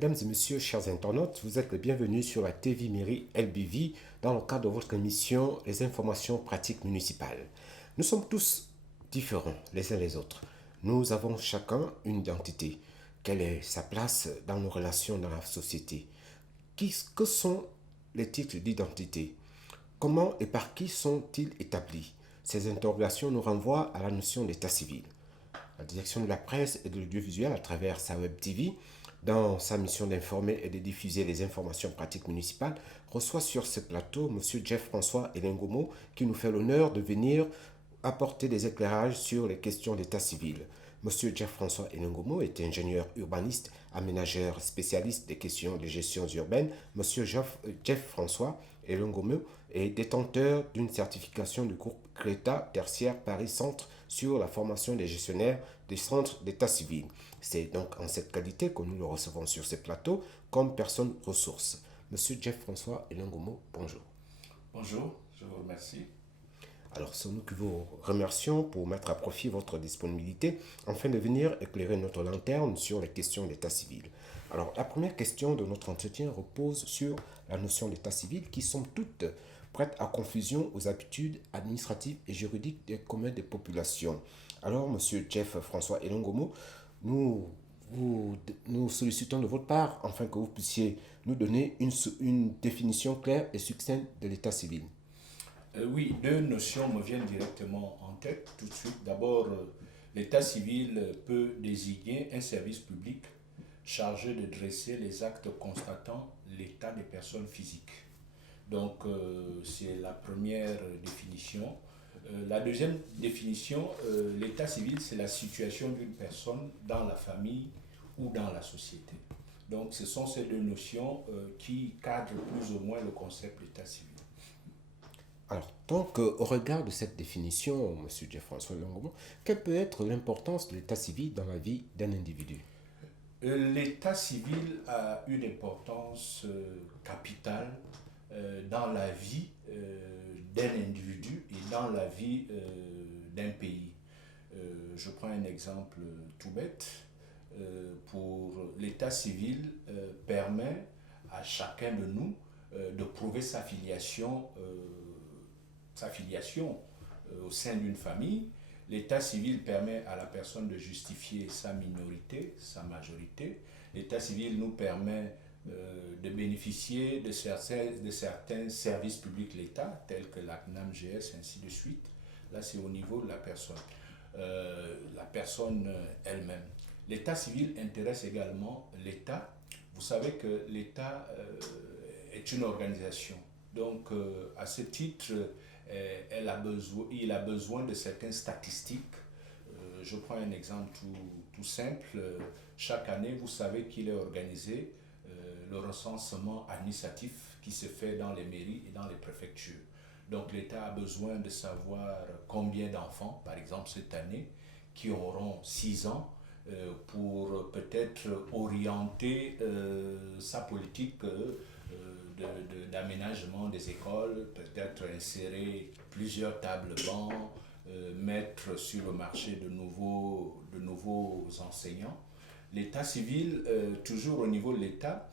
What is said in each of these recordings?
Mesdames et messieurs, chers internautes, vous êtes les bienvenus sur la TV Mairie LBV dans le cadre de votre émission Les informations pratiques municipales. Nous sommes tous différents les uns les autres. Nous avons chacun une identité. Quelle est sa place dans nos relations dans la société? Que sont les titres d'identité? Comment et par qui sont-ils établis? Ces interrogations nous renvoient à la notion d'état civil. La direction de la presse et de l'audiovisuel à travers sa web TV, dans sa mission d'informer et de diffuser les informations pratiques municipales, reçoit sur ce plateau M. Jeff-François Elengomo qui nous fait l'honneur de venir apporter des éclairages sur les questions d'état civil. M. Jeff-François Elengomo est ingénieur urbaniste, aménageur spécialiste des questions de gestion urbaine. M. Jeff-François Elengomo est détenteur d'une certification du groupe Creta Tertiaire Paris Centre sur la formation des gestionnaires des centres d'état civil. C'est donc en cette qualité que nous le recevons sur ce plateau comme personne ressource. Monsieur Jeff-François Elengomo, bonjour. Bonjour, je vous remercie. Alors, c'est nous qui vous remercions pour mettre à profit votre disponibilité afin de venir éclairer notre lanterne sur les questions d'état civil. Alors, la première question de notre entretien repose sur la notion d'état civil qui sont toutes prêtes à confusion aux habitudes administratives et juridiques des communs des populations. Alors, monsieur Jeff-François Elengomo, nous sollicitons de votre part afin que vous puissiez nous donner une définition claire et succincte de l'état civil. Oui, deux notions me viennent directement en tête tout de suite. D'abord, l'état civil peut désigner un service public chargé de dresser les actes constatant l'état des personnes physiques. Donc, c'est la première définition. La deuxième définition, l'état civil, c'est la situation d'une personne dans la famille ou dans la société. Donc, ce sont ces deux notions qui cadrent plus ou moins le concept d'état civil. Alors, donc, au regard de cette définition, M. Jeff-François Elengomo, quelle peut être l'importance de l'état civil dans la vie d'un individu? L'état civil a une importance capitale dans la vie d'un individu et dans la vie d'un pays. Je prends un exemple tout bête. Pour l'état civil permet à chacun de nous de prouver sa filiation au sein d'une famille. L'état civil permet à la personne de justifier sa minorité, sa majorité. L'état civil nous permet de bénéficier de certains services publics de l'État, tels que la CNAMGS, ainsi de suite. Là, c'est au niveau de la personne elle-même. L'état civil intéresse également l'État. Vous savez que l'État est une organisation. Donc, à ce titre, il a besoin de certaines statistiques. Je prends un exemple tout simple. Chaque année, vous savez qu'il est organisé le recensement administratif qui se fait dans les mairies et dans les préfectures. Donc l'État a besoin de savoir combien d'enfants, par exemple cette année, qui auront 6 ans pour peut-être orienter sa politique d'aménagement des écoles, peut-être insérer plusieurs tables bancs, mettre sur le marché de nouveaux enseignants. L'état civil, toujours au niveau de l'État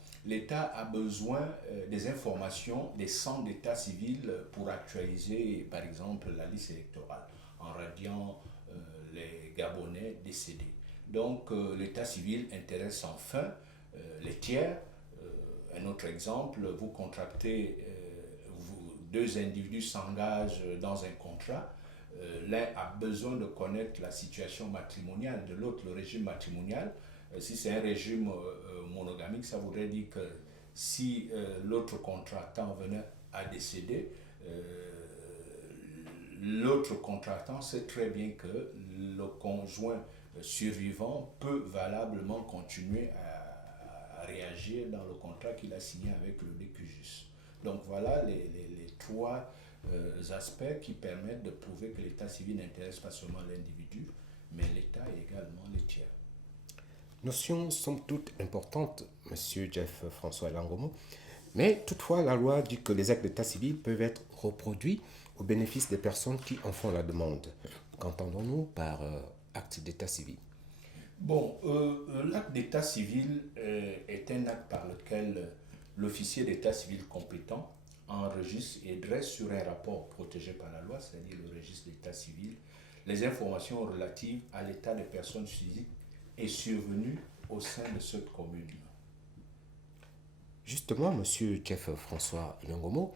a besoin des informations des centres d'état civil pour actualiser, par exemple, la liste électorale en radiant les Gabonais décédés. Donc, l'état civil intéresse enfin les tiers. Un autre exemple, vous contractez, deux individus s'engagent dans un contrat. L'un a besoin de connaître la situation matrimoniale de l'autre, le régime matrimonial. Si c'est un régime monogamique, ça voudrait dire que si l'autre contractant venait à décéder, l'autre contractant sait très bien que le conjoint survivant peut valablement continuer à réagir dans le contrat qu'il a signé avec le décujus. Donc voilà les trois aspects qui permettent de prouver que l'état civil n'intéresse pas seulement l'individu, mais l'État et également les tiers. Notion somme toute importante, M. Jeff-François Elengomo, mais toutefois la loi dit que les actes d'état civil peuvent être reproduits au bénéfice des personnes qui en font la demande. Qu'entendons-nous par acte d'état civil? Bon, l'acte d'état civil est un acte par lequel l'officier d'état civil compétent enregistre et dresse sur un rapport protégé par la loi, c'est-à-dire le registre d'état civil, les informations relatives à l'état des personnes physiques et survenues au sein de cette commune. Justement, Monsieur Jeff François Ilongomo,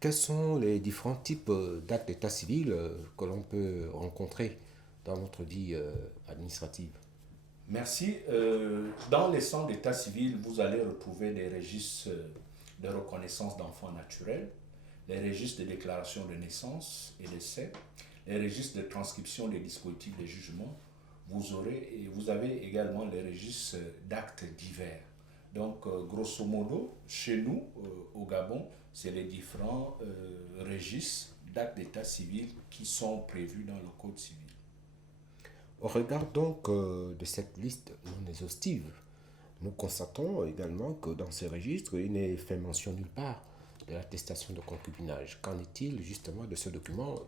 quels sont les différents types d'actes d'état civil que l'on peut rencontrer dans notre vie administrative? Merci. Dans les centres d'état civil, vous allez retrouver des registres de reconnaissance d'enfants naturels, les registres de déclaration de naissance et décès, les registres de transcription des dispositifs de jugement. Vous avez également les registres d'actes divers. Donc, grosso modo, chez nous, au Gabon, c'est les différents registres d'actes d'état civil qui sont prévus dans le Code civil. Au regard donc de cette liste non exhaustive, nous constatons également que dans ces registres, il n'est fait mention nulle part de l'attestation de concubinage. Qu'en est-il justement de ce document?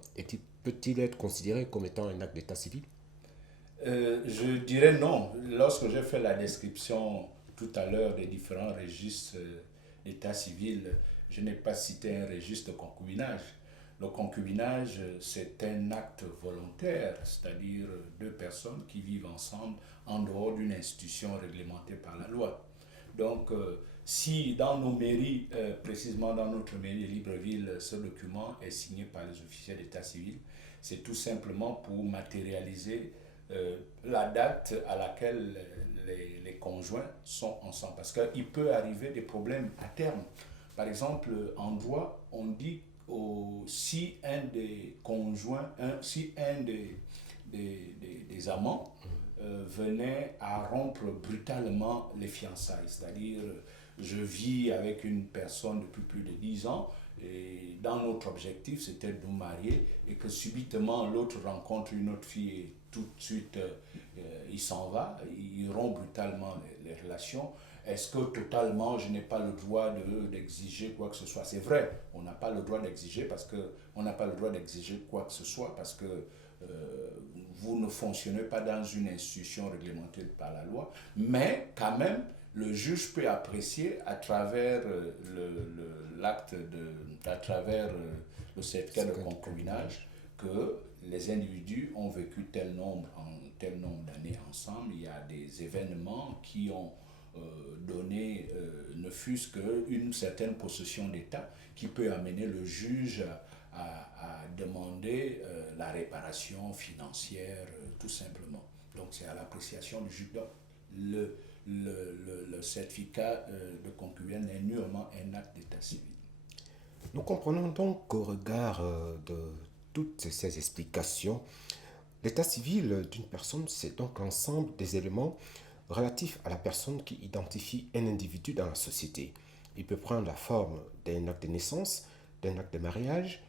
Peut-il être considéré comme étant un acte d'état civil? Je dirais non. Lorsque j'ai fait la description tout à l'heure des différents registres d'état civil, je n'ai pas cité un registre de concubinage. Le concubinage, c'est un acte volontaire, c'est-à-dire deux personnes qui vivent ensemble en dehors d'une institution réglementée par la loi. Donc, si dans nos mairies, précisément dans notre mairie de Libreville, ce document est signé par les officiers d'état civil, c'est tout simplement pour matérialiser la date à laquelle les conjoints sont ensemble. Parce qu'il peut arriver des problèmes à terme. Par exemple, en droit, on dit si un des conjoints, si un des amants venait à rompre brutalement les fiançailles, c'est-à-dire je vis avec une personne depuis plus de 10 ans et dans notre objectif c'était de nous marier et que subitement l'autre rencontre une autre fille et tout de suite il s'en va, il rompt brutalement les relations. Est-ce que totalement je n'ai pas le droit d'exiger quoi que ce soit? C'est vrai, on n'a pas le droit d'exiger parce que on n'a pas le droit d'exiger quoi que ce soit parce que vous ne fonctionnez pas dans une institution réglementée par la loi, mais quand même le juge peut apprécier à travers l'acte à travers le certificat de concubinage que les individus ont vécu tel nombre d'années ensemble. Il y a des événements qui ont donné ne fût-ce qu'une certaine possession d'État qui peut amener le juge à demander la réparation financière tout simplement. Donc c'est à l'appréciation du juge. Donc, le certificat de concubinage est nullement un acte d'état civil. Nous comprenons donc qu'au regard de toutes ces explications, l'état civil d'une personne, c'est donc l'ensemble des éléments relatifs à la personne qui identifie un individu dans la société. Il peut prendre la forme d'un acte de naissance, d'un acte de mariage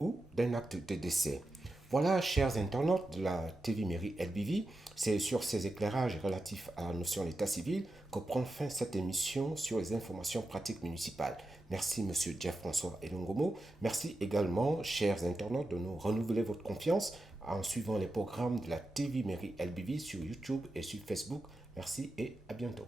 ou d'un acte de décès. Voilà, chers internautes de la TV Mairie LBV, c'est sur ces éclairages relatifs à la notion d'état civil que prend fin cette émission sur les informations pratiques municipales. Merci Monsieur Jeff François Elongomo. Merci également, chers internautes, de nous renouveler votre confiance en suivant les programmes de la TV Mairie LBV sur YouTube et sur Facebook. Merci et à bientôt.